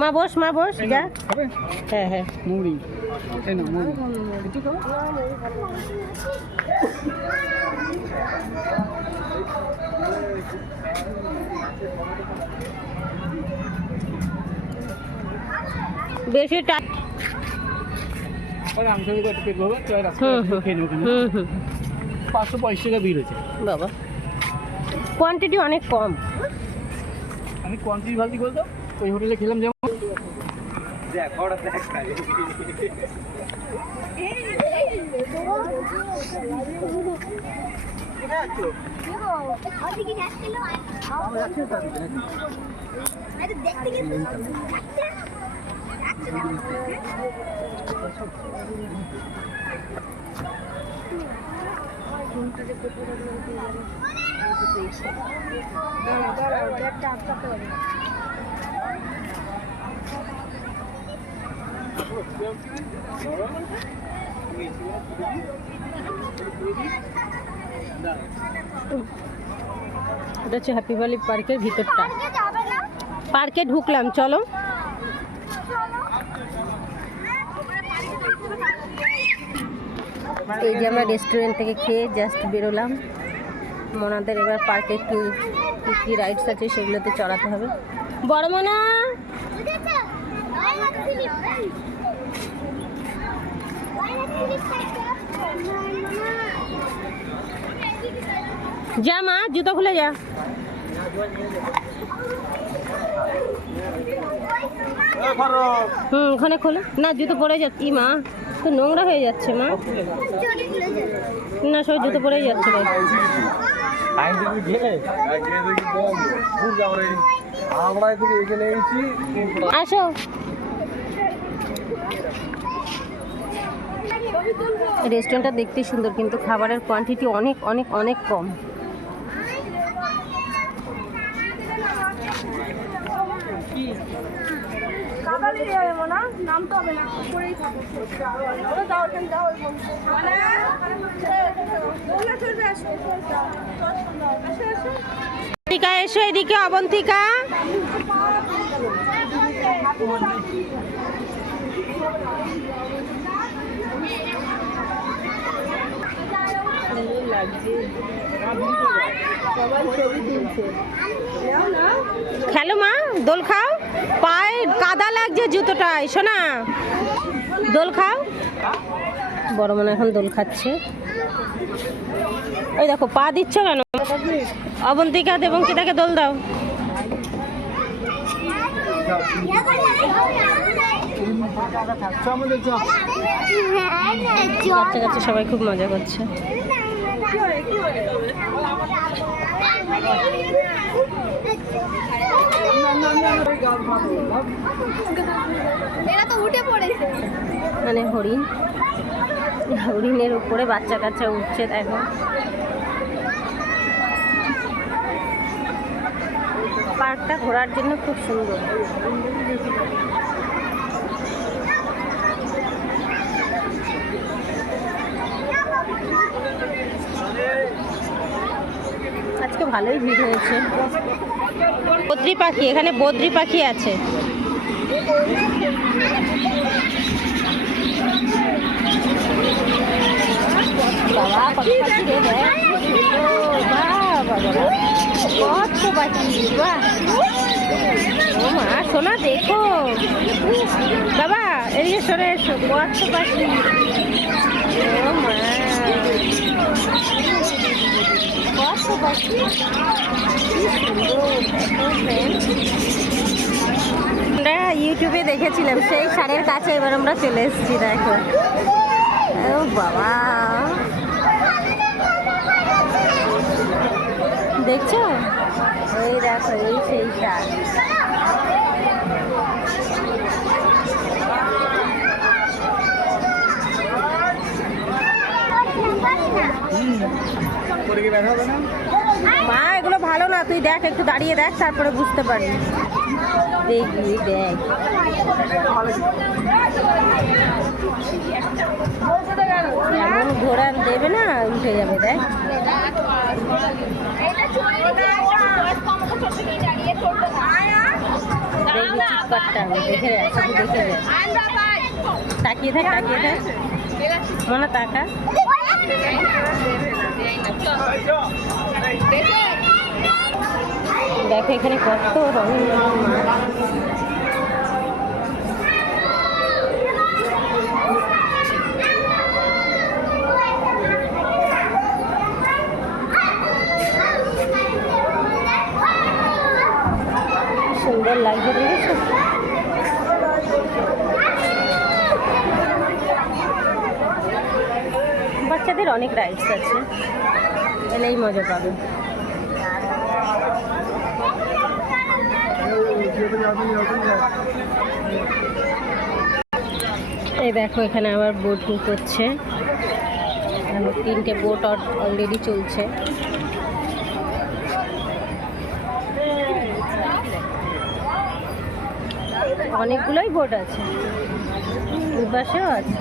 মা বস যা। হ্যাঁ হ্যাঁ মুড়ি বেশি টাইম 550 টাকা বিল হয়েছে বাবা, কোয়ান্টিটি অনেক কম। আমি কোয়ান্টিটি ভালো বলতো, ওই হোটেলে খেলাম যেমন এটা হচ্ছে হ্যাপি ভ্যালি পার্কের ভিতরটা। পার্কে ঢুকলাম, চলো। এই যে আমরা রেস্টুরেন্ট থেকে খেয়ে জাস্ট বেরোলাম। মোনাদের এবার পার্কে কি রাইডস আছে সেগুলোতে চড়াতে হবে। বড় মোনা, যা মা, জুতো খুলে যা। ওখানে খোলো না, জুতো পরে যাচ্ছে। মা তো নোংরা হয়ে যাচ্ছে মা, না সব জুতো পরেই যাচ্ছে। আসো, রেস্টুরেন্টটা দেখতে সুন্দর কিন্তু খাবারের কোয়ান্টিটি অনেক অনেক অনেক কম। এসো এদিকে, অবন্তিকা। খেলো মা, দোল খাও। পায়ে কাদা লাগছে জুতোটায়, শোনা। দোল খাও। বড় মনে এখন দোল খাচ্ছে। ওই দেখো পা দিচ্ছ কেন? অবন্তিকা দেবঙ্কিতাকে দোল দাও। বাচ্চা কাচ্চা সবাই খুব মজা করছে। মানে হরিণের উপরে বাচ্চা কাচ্চা উঠছে, দেখো। পার্কটা ঘোরার জন্য খুব সুন্দর। আজকে ভালোই ভিড় হয়েছে। বদ্রি পাখি, এখানে বদ্রি পাখি আছে। বাবা কত পাখি রে, কত পাখি। ও মা সোনা দেখো, বাবা এদিকে সরে এসো, কত পাখি। ও মা কত পাখি, আমরা ইউটিউবে দেখেছিলাম সেই ষাঁড়ের কাছে, এবার আমরা চলে এসেছি। দেখো, ও বাবা দেখছো, ওই দেখো এই সেই ষাঁড়। মা এগুলো ভালো না, তুই দেখ, একটু দাঁড়িয়ে দেখ, তারপরে বুঝতে পারবি। দেখবি দেখ এমন ঘোরান দেবে না উঠে যাবে দেখ দেখবি চিৎকারটা দেখে শুধু দেখে যায় তাকিয়ে থাক মনে তাকা দেখো এখানে কত রঙিন মাছ সুন্দর লাগছে দেখেছো বাচ্চাদের অনেক রাইডস আছে এলেই মজা পাবে এই দেখো এখানে আবার বোটিং করছে 3টে বোট অলরেডি চলছে অনেকগুলোই বোট আছে দুই পাশেও আছে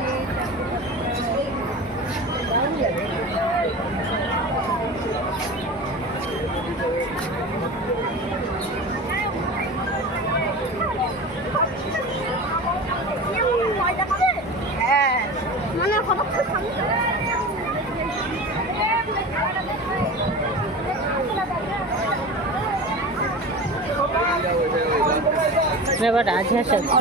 এবার রাজহাঁস আছে